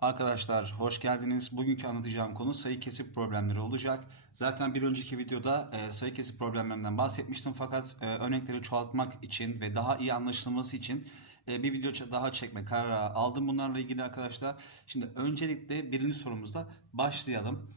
Arkadaşlar hoş geldiniz. Bugünkü anlatacağım konu sayı kesip problemleri olacak. Zaten bir önceki videoda e, sayı kesip problemlerinden bahsetmiştim fakat e, örnekleri çoğaltmak için ve daha iyi anlaşılması için e, bir video daha çekme kararı aldım bunlarla ilgili arkadaşlar. Şimdi öncelikle birinci sorumuzda başlayalım.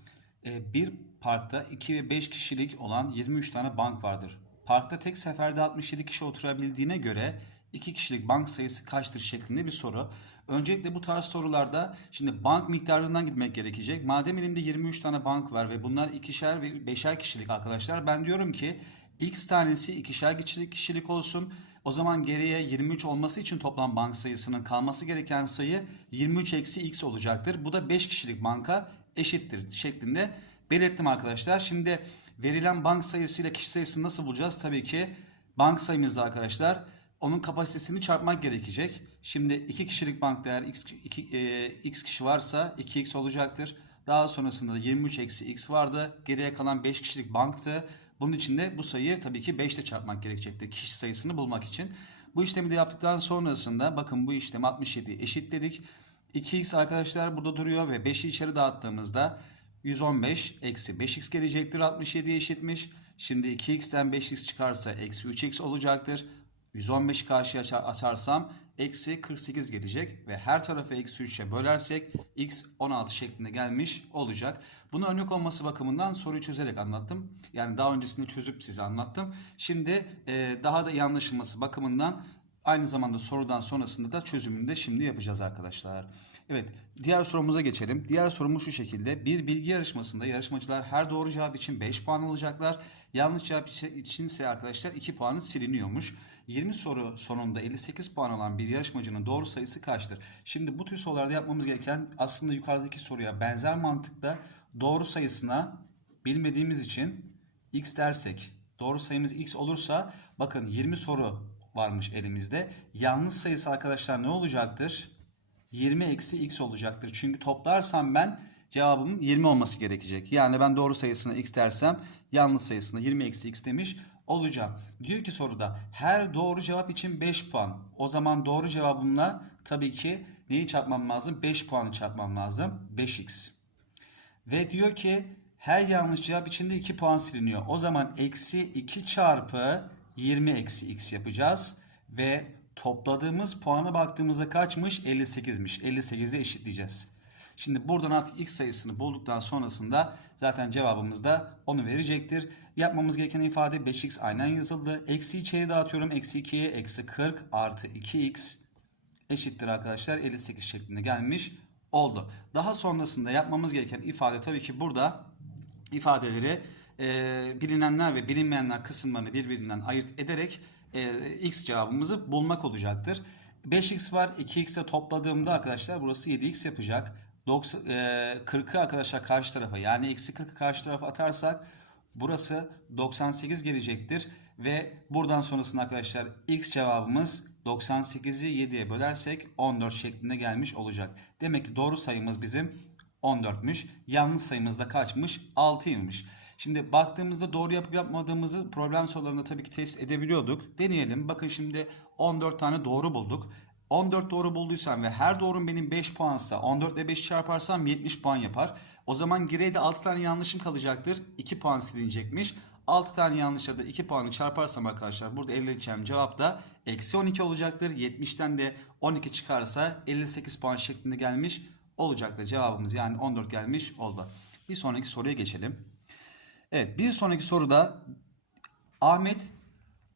E, bir parkta 2 ve 5 kişilik olan 23 tane bank vardır. Parkta tek seferde 67 kişi oturabildiğine göre 2 kişilik bank sayısı kaçtır şeklinde bir soru. Öncelikle bu tarz sorularda şimdi bank miktarından gitmek gerekecek. Madem elimde 23 tane bank var ve bunlar ikişer ve beşer kişilik arkadaşlar ben diyorum ki x tanesi ikişer kişilik kişilik olsun. O zaman geriye 23 olması için toplam bank sayısının kalması gereken sayı 23 eksi x olacaktır. Bu da 5 kişilik banka eşittir şeklinde belirttim arkadaşlar. Şimdi verilen bank sayısıyla kişi sayısını nasıl bulacağız? Tabii ki bank sayımızda arkadaşlar onun kapasitesini çarpmak gerekecek. Şimdi 2 kişilik bank değer x, iki, e, x kişi varsa 2x olacaktır. Daha sonrasında da 23 eksi x vardı. Geriye kalan 5 kişilik banktı. Bunun için de bu sayıyı tabii ki 5 ile çarpmak gerekecektir kişi sayısını bulmak için. Bu işlemi de yaptıktan sonrasında bakın bu işlemi 67 eşitledik. 2x arkadaşlar burada duruyor ve 5'i içeri dağıttığımızda 115 eksi 5x gelecektir 67'ye eşitmiş. Şimdi 2x'ten 5x çıkarsa eksi 3x olacaktır. 115 karşıya açar- açarsam eksi 48 gelecek ve her tarafı eksi 3'e bölersek x 16 şeklinde gelmiş olacak. Bunu örnek olması bakımından soruyu çözerek anlattım. Yani daha öncesinde çözüp size anlattım. Şimdi e, daha da iyi anlaşılması bakımından aynı zamanda sorudan sonrasında da çözümünü de şimdi yapacağız arkadaşlar. Evet diğer sorumuza geçelim. Diğer sorumuz şu şekilde. Bir bilgi yarışmasında yarışmacılar her doğru cevap için 5 puan alacaklar. Yanlış cevap içinse arkadaşlar 2 puanı siliniyormuş. 20 soru sonunda 58 puan alan bir yarışmacının doğru sayısı kaçtır? Şimdi bu tür sorularda yapmamız gereken aslında yukarıdaki soruya benzer mantıkla doğru sayısına bilmediğimiz için x dersek doğru sayımız x olursa bakın 20 soru varmış elimizde. Yanlış sayısı arkadaşlar ne olacaktır? 20 eksi x olacaktır. Çünkü toplarsam ben cevabımın 20 olması gerekecek. Yani ben doğru sayısına x dersem yanlış sayısına 20 eksi x demiş olacağım. Diyor ki soruda her doğru cevap için 5 puan. O zaman doğru cevabımla tabii ki neyi çarpmam lazım? 5 puanı çarpmam lazım. 5x. Ve diyor ki her yanlış cevap içinde 2 puan siliniyor. O zaman eksi 2 çarpı 20 eksi x yapacağız. Ve topladığımız puana baktığımızda kaçmış? 58'miş. 58'e eşitleyeceğiz. Şimdi buradan artık x sayısını bulduktan sonrasında zaten cevabımız da onu verecektir. Yapmamız gereken ifade 5x aynen yazıldı. Eksi içeri dağıtıyorum. Eksi 2'ye eksi 40 artı 2x eşittir arkadaşlar 58 şeklinde gelmiş oldu. Daha sonrasında yapmamız gereken ifade tabii ki burada ifadeleri e, bilinenler ve bilinmeyenler kısımlarını birbirinden ayırt ederek e, x cevabımızı bulmak olacaktır. 5x var 2x'e topladığımda arkadaşlar burası 7x yapacak. 90, e, 40'ı arkadaşlar karşı tarafa yani eksi 40'ı karşı tarafa atarsak burası 98 gelecektir. Ve buradan sonrasında arkadaşlar x cevabımız 98'i 7'ye bölersek 14 şeklinde gelmiş olacak. Demek ki doğru sayımız bizim 14'müş. Yanlış sayımız da kaçmış? 6'ymış. Şimdi baktığımızda doğru yapıp yapmadığımızı problem sorularında tabii ki test edebiliyorduk. Deneyelim. Bakın şimdi 14 tane doğru bulduk. 14 doğru bulduysam ve her doğrum benim 5 puansa 14 ile 5 çarparsam 70 puan yapar. O zaman geriye de 6 tane yanlışım kalacaktır. 2 puan silinecekmiş. 6 tane yanlışla da 2 puanı çarparsam arkadaşlar burada elde edeceğim cevap da eksi 12 olacaktır. 70'ten de 12 çıkarsa 58 puan şeklinde gelmiş olacaktır. Cevabımız yani 14 gelmiş oldu. Bir sonraki soruya geçelim. Evet bir sonraki soruda Ahmet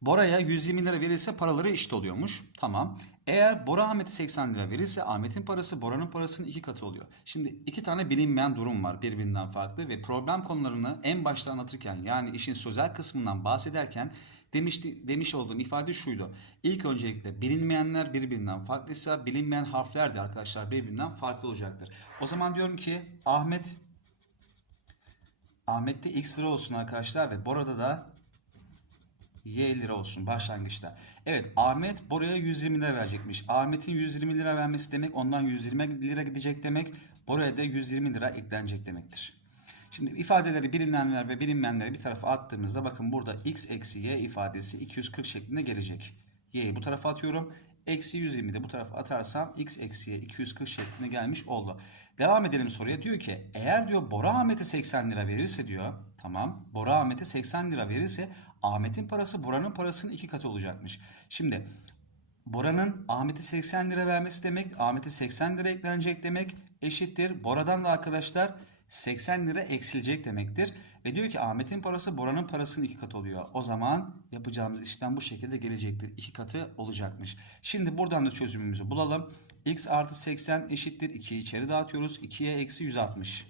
Bora'ya 120 lira verirse paraları eşit oluyormuş. Tamam. Eğer Bora Ahmet'e 80 lira verirse Ahmet'in parası Bora'nın parasının iki katı oluyor. Şimdi iki tane bilinmeyen durum var birbirinden farklı ve problem konularını en başta anlatırken yani işin sözel kısmından bahsederken demişti, demiş olduğum ifade şuydu. İlk öncelikle bilinmeyenler birbirinden farklıysa bilinmeyen harfler de arkadaşlar birbirinden farklı olacaktır. O zaman diyorum ki Ahmet Ahmet'te x lira olsun arkadaşlar ve Bora'da da y lira olsun başlangıçta. Evet Ahmet Bora'ya 120 lira verecekmiş. Ahmet'in 120 lira vermesi demek ondan 120 lira gidecek demek. Bora'ya da 120 lira eklenecek demektir. Şimdi ifadeleri bilinenler ve bilinmeyenleri bir tarafa attığımızda bakın burada x eksi y ifadesi 240 şeklinde gelecek. Y'yi bu tarafa atıyorum. Eksi 120 de bu tarafa atarsam x eksiye 240 şeklinde gelmiş oldu. Devam edelim soruya. Diyor ki eğer diyor Bora Ahmet'e 80 lira verirse diyor. Tamam. Bora Ahmet'e 80 lira verirse Ahmet'in parası Bora'nın parasının iki katı olacakmış. Şimdi Bora'nın Ahmet'e 80 lira vermesi demek, Ahmet'e 80 lira eklenecek demek eşittir. Bora'dan da arkadaşlar 80 lira eksilecek demektir. Ve diyor ki Ahmet'in parası Bora'nın parasının iki katı oluyor. O zaman yapacağımız işlem bu şekilde gelecektir. İki katı olacakmış. Şimdi buradan da çözümümüzü bulalım. x artı 80 eşittir 2'yi içeri dağıtıyoruz. 2'ye eksi 160.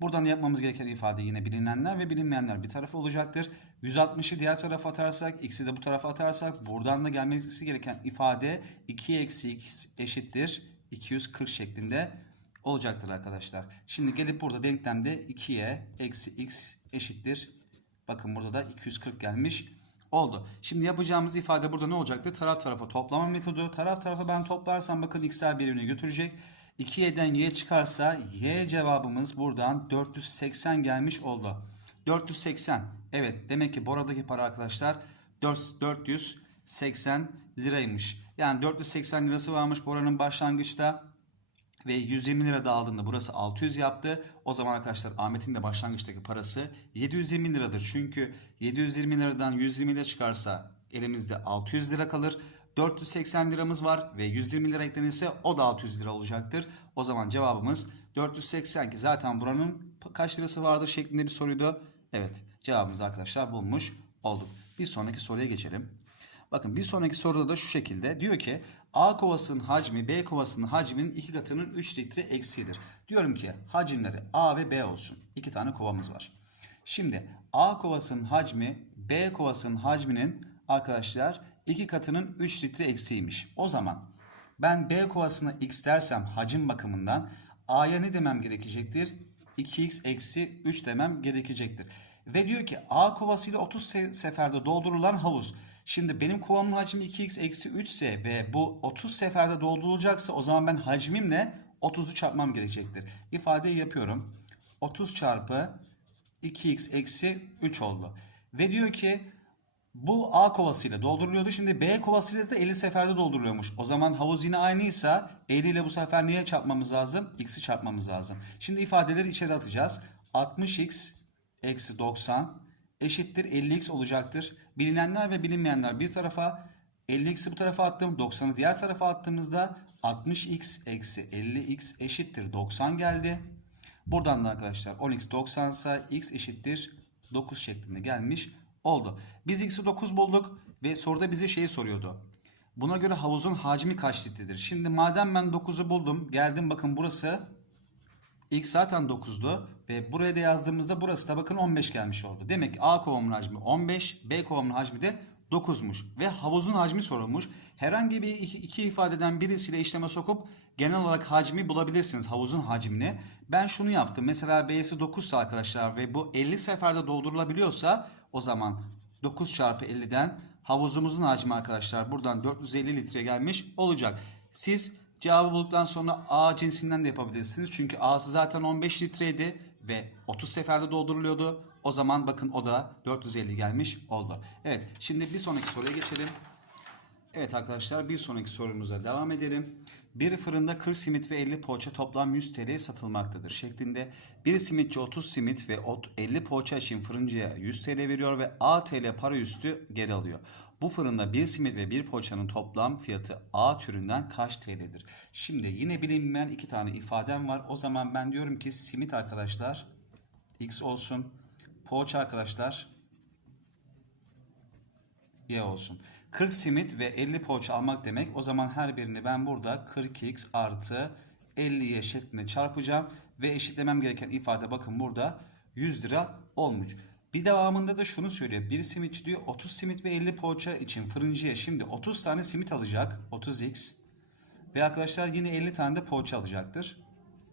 Buradan yapmamız gereken ifade yine bilinenler ve bilinmeyenler bir tarafa olacaktır. 160'ı diğer tarafa atarsak, x'i de bu tarafa atarsak buradan da gelmesi gereken ifade 2 eksi x eşittir 240 şeklinde olacaktır arkadaşlar. Şimdi gelip burada denklemde 2'ye eksi x eşittir. Bakın burada da 240 gelmiş oldu. Şimdi yapacağımız ifade burada ne olacaktır? Taraf tarafa toplama metodu. Taraf tarafa ben toplarsam bakın x'ler birbirini götürecek. 2y'den y çıkarsa y cevabımız buradan 480 gelmiş oldu. 480. Evet demek ki Bora'daki para arkadaşlar 4 480 liraymış. Yani 480 lirası varmış Bora'nın başlangıçta ve 120 lira da aldığında burası 600 yaptı. O zaman arkadaşlar Ahmet'in de başlangıçtaki parası 720 liradır. Çünkü 720 liradan 120 lira çıkarsa elimizde 600 lira kalır. 480 liramız var ve 120 lira eklenirse o da 600 lira olacaktır. O zaman cevabımız 480 ki zaten buranın kaç lirası vardır şeklinde bir soruydu. Evet cevabımızı arkadaşlar bulmuş olduk. Bir sonraki soruya geçelim. Bakın bir sonraki soruda da şu şekilde diyor ki A kovasının hacmi B kovasının hacminin iki katının 3 litre eksiğidir. Diyorum ki hacimleri A ve B olsun. İki tane kovamız var. Şimdi A kovasının hacmi B kovasının hacminin arkadaşlar iki katının 3 litre eksiğiymiş. O zaman ben B kovasına x dersem hacim bakımından A'ya ne demem gerekecektir? 2x eksi 3 demem gerekecektir. Ve diyor ki A kovasıyla 30 seferde doldurulan havuz. Şimdi benim kovamın hacmi 2x eksi 3 ise ve bu 30 seferde doldurulacaksa o zaman ben hacmimle 30'u çarpmam gerekecektir. İfadeyi yapıyorum. 30 çarpı 2x eksi 3 oldu. Ve diyor ki bu A kovasıyla dolduruluyordu. Şimdi B kovasıyla da 50 seferde dolduruluyormuş. O zaman havuz yine aynıysa 50 ile bu sefer neye çarpmamız lazım? X'i çarpmamız lazım. Şimdi ifadeleri içeri atacağız. 60x eksi 90 eşittir 50x olacaktır. Bilinenler ve bilinmeyenler bir tarafa 50x'i bu tarafa attım. 90'ı diğer tarafa attığımızda 60x eksi 50x eşittir 90 geldi. Buradan da arkadaşlar 10x 90 ise x eşittir 9 şeklinde gelmiş oldu. Biz x'i 9 bulduk ve soruda bize şeyi soruyordu. Buna göre havuzun hacmi kaç litredir? Şimdi madem ben 9'u buldum. Geldim bakın burası x zaten 9'du ve buraya da yazdığımızda burası da bakın 15 gelmiş oldu. Demek ki A kovamın hacmi 15, B kovamın hacmi de 9'muş ve havuzun hacmi sorulmuş. Herhangi bir iki ifadeden birisiyle işleme sokup genel olarak hacmi bulabilirsiniz havuzun hacmini. Ben şunu yaptım. Mesela B'si 9 ise arkadaşlar ve bu 50 seferde doldurulabiliyorsa o zaman 9 çarpı 50'den havuzumuzun hacmi arkadaşlar buradan 450 litre gelmiş olacak. Siz cevabı bulduktan sonra A cinsinden de yapabilirsiniz. Çünkü A'sı zaten 15 litreydi ve 30 seferde dolduruluyordu. O zaman bakın o da 450 gelmiş oldu. Evet şimdi bir sonraki soruya geçelim. Evet arkadaşlar bir sonraki sorumuza devam edelim. Bir fırında 40 simit ve 50 poğaça toplam 100 TL satılmaktadır şeklinde. Bir simitçi 30 simit ve 50 poğaça için fırıncıya 100 TL veriyor ve A TL para üstü geri alıyor. Bu fırında bir simit ve bir poğaçanın toplam fiyatı A türünden kaç TL'dir? Şimdi yine bilinmeyen iki tane ifadem var. O zaman ben diyorum ki simit arkadaşlar X olsun. Poğaça arkadaşlar Y olsun. 40 simit ve 50 poğaça almak demek. O zaman her birini ben burada 40x artı 50y şeklinde çarpacağım. Ve eşitlemem gereken ifade bakın burada 100 lira olmuş. Bir devamında da şunu söylüyor. Bir simitçi diyor 30 simit ve 50 poğaça için fırıncıya şimdi 30 tane simit alacak. 30x. Ve arkadaşlar yine 50 tane de poğaça alacaktır.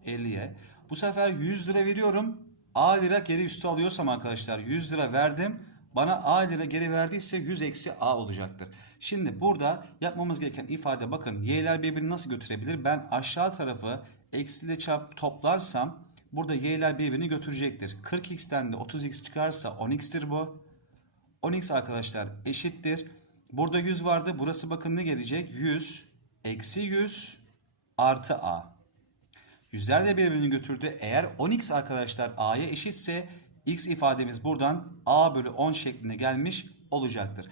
50'ye. Bu sefer 100 lira veriyorum. A lira geri üstü alıyorsam arkadaşlar 100 lira verdim. Bana A lira geri verdiyse 100 eksi A olacaktır. Şimdi burada yapmamız gereken ifade bakın y'ler birbirini nasıl götürebilir? Ben aşağı tarafı eksi ile çarp toplarsam burada y'ler birbirini götürecektir. 40x'ten de 30x çıkarsa 10x'tir bu. 10x arkadaşlar eşittir. Burada 100 vardı. Burası bakın ne gelecek? 100 eksi 100 artı a. Yüzler de birbirini götürdü. Eğer 10x arkadaşlar a'ya eşitse x ifademiz buradan a bölü 10 şeklinde gelmiş olacaktır.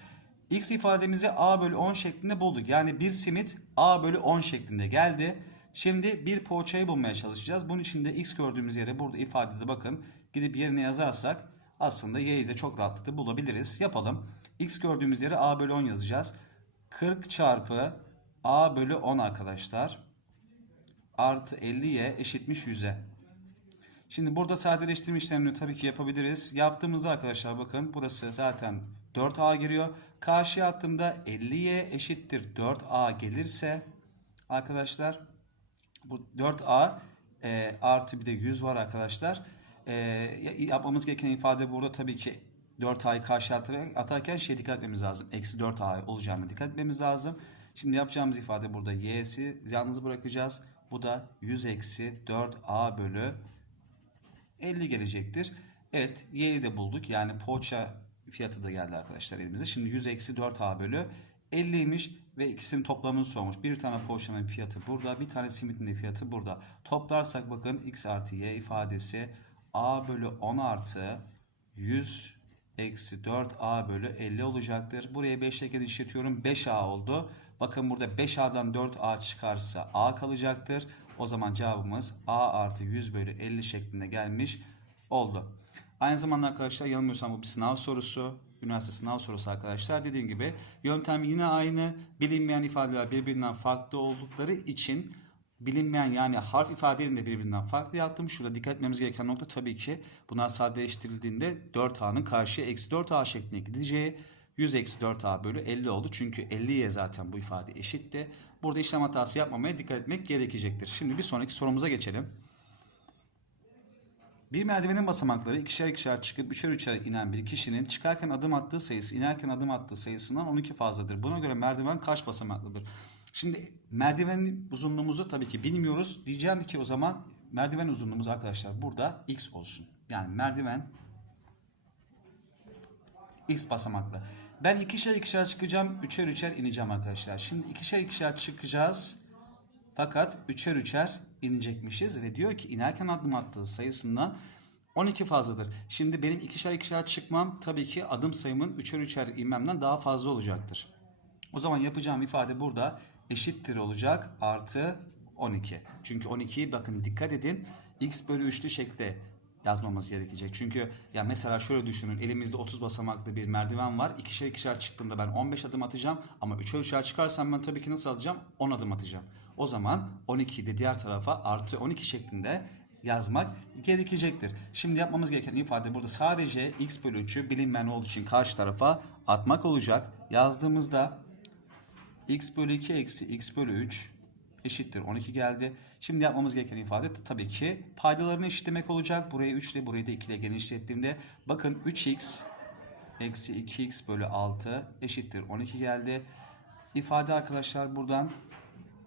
x ifademizi a bölü 10 şeklinde bulduk. Yani bir simit a bölü 10 şeklinde geldi. Şimdi bir poğaçayı bulmaya çalışacağız. Bunun için de x gördüğümüz yere burada ifadede bakın. Gidip yerine yazarsak aslında y'yi de çok rahatlıkla bulabiliriz. Yapalım. x gördüğümüz yere a bölü 10 yazacağız. 40 çarpı a bölü 10 arkadaşlar. Artı 50y eşitmiş 100'e. Şimdi burada sadeleştirme işlemini tabii ki yapabiliriz. Yaptığımızda arkadaşlar bakın burası zaten 4a giriyor. Karşıya attığımda 50y eşittir 4a gelirse arkadaşlar bu 4a e, artı bir de 100 var arkadaşlar. E, yapmamız gereken ifade burada tabii ki 4a'yı karşı atarken şey dikkat etmemiz lazım. Eksi 4a olacağına dikkat etmemiz lazım. Şimdi yapacağımız ifade burada y'si yalnız bırakacağız. Bu da 100 eksi 4a bölü 50 gelecektir. Evet y'yi de bulduk. Yani poğaça fiyatı da geldi arkadaşlar elimize. Şimdi 100 eksi 4a bölü 50'ymiş ve ikisinin toplamını sormuş. Bir tane poğaçanın fiyatı burada. Bir tane simitin fiyatı burada. Toplarsak bakın x artı y ifadesi a bölü 10 artı 100 eksi 4a bölü 50 olacaktır. Buraya 5 ile genişletiyorum. 5a oldu. Bakın burada 5a'dan 4a çıkarsa a kalacaktır. O zaman cevabımız a artı 100 bölü 50 şeklinde gelmiş oldu. Aynı zamanda arkadaşlar yanılmıyorsam bu bir sınav sorusu. Üniversite sınav sorusu arkadaşlar. Dediğim gibi yöntem yine aynı. Bilinmeyen ifadeler birbirinden farklı oldukları için bilinmeyen yani harf ifadelerini de birbirinden farklı yaptım. Şurada dikkat etmemiz gereken nokta tabii ki bunlar sadeleştirildiğinde 4a'nın karşıya eksi 4a şeklinde gideceği 100 eksi 4a bölü 50 oldu. Çünkü 50'ye zaten bu ifade eşitti. Burada işlem hatası yapmamaya dikkat etmek gerekecektir. Şimdi bir sonraki sorumuza geçelim. Bir merdivenin basamakları ikişer ikişer çıkıp üçer üçer inen bir kişinin çıkarken adım attığı sayısı inerken adım attığı sayısından 12 fazladır. Buna göre merdiven kaç basamaklıdır? Şimdi merdivenin uzunluğumuzu tabii ki bilmiyoruz. Diyeceğim ki o zaman merdiven uzunluğumuz arkadaşlar burada x olsun. Yani merdiven x basamaklı. Ben ikişer ikişer çıkacağım, üçer üçer ineceğim arkadaşlar. Şimdi ikişer ikişer çıkacağız. Fakat üçer üçer inecekmişiz ve diyor ki inerken adım attığı sayısından 12 fazladır. Şimdi benim ikişer ikişer çıkmam tabii ki adım sayımın üçer üçer inmemden daha fazla olacaktır. O zaman yapacağım ifade burada eşittir olacak artı 12. Çünkü 12'yi bakın dikkat edin x bölü 3'lü şekilde yazmamız gerekecek. Çünkü ya mesela şöyle düşünün elimizde 30 basamaklı bir merdiven var. İkişer ikişer çıktığımda ben 15 adım atacağım ama üçer üçer çıkarsam ben tabii ki nasıl alacağım? 10 adım atacağım. O zaman 12'yi de diğer tarafa artı 12 şeklinde yazmak gerekecektir. Şimdi yapmamız gereken ifade burada sadece x bölü 3'ü bilinmeyen olduğu için karşı tarafa atmak olacak. Yazdığımızda x bölü 2 eksi x bölü 3 eşittir 12 geldi. Şimdi yapmamız gereken ifade tabii ki paydalarını eşitlemek olacak. Burayı 3 ile burayı da 2 ile genişlettiğimde bakın 3x eksi 2x bölü 6 eşittir 12 geldi. İfade arkadaşlar buradan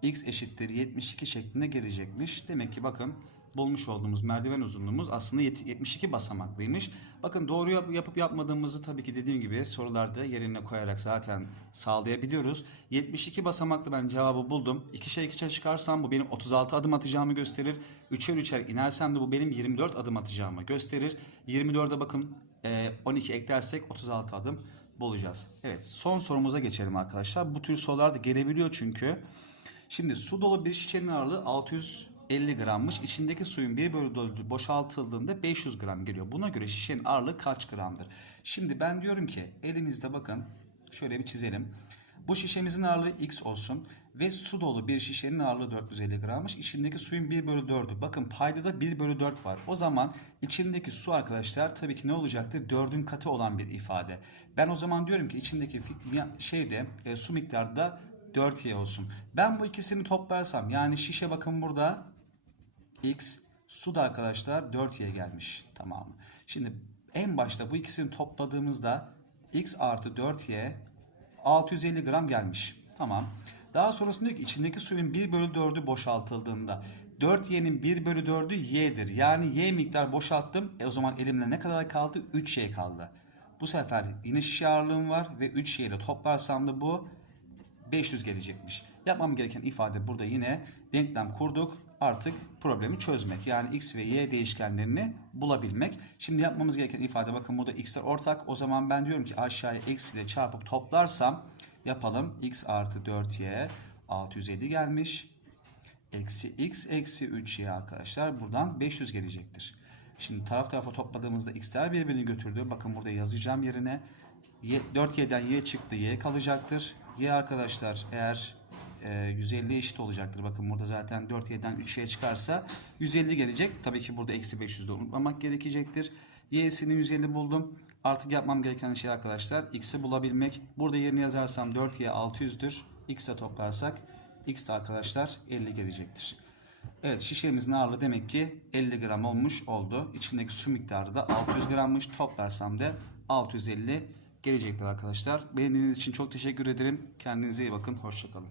x eşittir 72 şeklinde gelecekmiş. Demek ki bakın bulmuş olduğumuz merdiven uzunluğumuz aslında 72 basamaklıymış. Bakın doğru yap- yapıp yapmadığımızı tabii ki dediğim gibi sorularda yerine koyarak zaten sağlayabiliyoruz. 72 basamaklı ben cevabı buldum. İkişer ikişer çıkarsam bu benim 36 adım atacağımı gösterir. Üçer üçer inersem de bu benim 24 adım atacağımı gösterir. 24'e bakın e, 12 eklersek 36 adım bulacağız. Evet son sorumuza geçelim arkadaşlar. Bu tür sorular da gelebiliyor çünkü. Şimdi su dolu bir şişenin ağırlığı 650 grammış. İçindeki suyun 1 bölü 4'ü boşaltıldığında 500 gram geliyor. Buna göre şişenin ağırlığı kaç gramdır? Şimdi ben diyorum ki elimizde bakın şöyle bir çizelim. Bu şişemizin ağırlığı x olsun ve su dolu bir şişenin ağırlığı 450 grammış. İçindeki suyun 1 bölü 4'ü. Bakın paydada 1 bölü 4 var. O zaman içindeki su arkadaşlar tabii ki ne olacaktır? 4'ün katı olan bir ifade. Ben o zaman diyorum ki içindeki şeyde e, su miktarı da 4y olsun. Ben bu ikisini toplarsam yani şişe bakın burada x su da arkadaşlar 4y gelmiş tamam mı? Şimdi en başta bu ikisini topladığımızda x artı 4y 650 gram gelmiş. Tamam. Daha sonrasında diyor ki içindeki suyun 1 bölü 4'ü boşaltıldığında 4y'nin 1 bölü 4'ü y'dir. Yani y miktar boşalttım. E o zaman elimde ne kadar kaldı? 3y kaldı. Bu sefer yine şişe ağırlığım var ve 3y ile toplarsam da bu 500 gelecekmiş. Yapmam gereken ifade burada yine denklem kurduk. Artık problemi çözmek. Yani x ve y değişkenlerini bulabilmek. Şimdi yapmamız gereken ifade bakın burada x'ler ortak. O zaman ben diyorum ki aşağıya eksi ile çarpıp toplarsam yapalım. x artı 4y 650 gelmiş. Eksi x eksi 3y arkadaşlar. Buradan 500 gelecektir. Şimdi taraf tarafa topladığımızda x'ler birbirini götürdü. Bakın burada yazacağım yerine. Y, 4y'den y çıktı. y kalacaktır. Y arkadaşlar eğer e, 150 eşit olacaktır. Bakın burada zaten 4y'den 3y çıkarsa 150 gelecek. Tabii ki burada eksi 500 de unutmamak gerekecektir. y'sini 150 buldum. Artık yapmam gereken şey arkadaşlar x'i bulabilmek. Burada yerine yazarsam 4y 600'dür. x'e toplarsak x de arkadaşlar 50 gelecektir. Evet şişemizin ağırlığı demek ki 50 gram olmuş oldu. İçindeki su miktarı da 600 grammış. Toplarsam da 650 gelecektir arkadaşlar. Beğendiğiniz için çok teşekkür ederim. Kendinize iyi bakın. Hoşçakalın.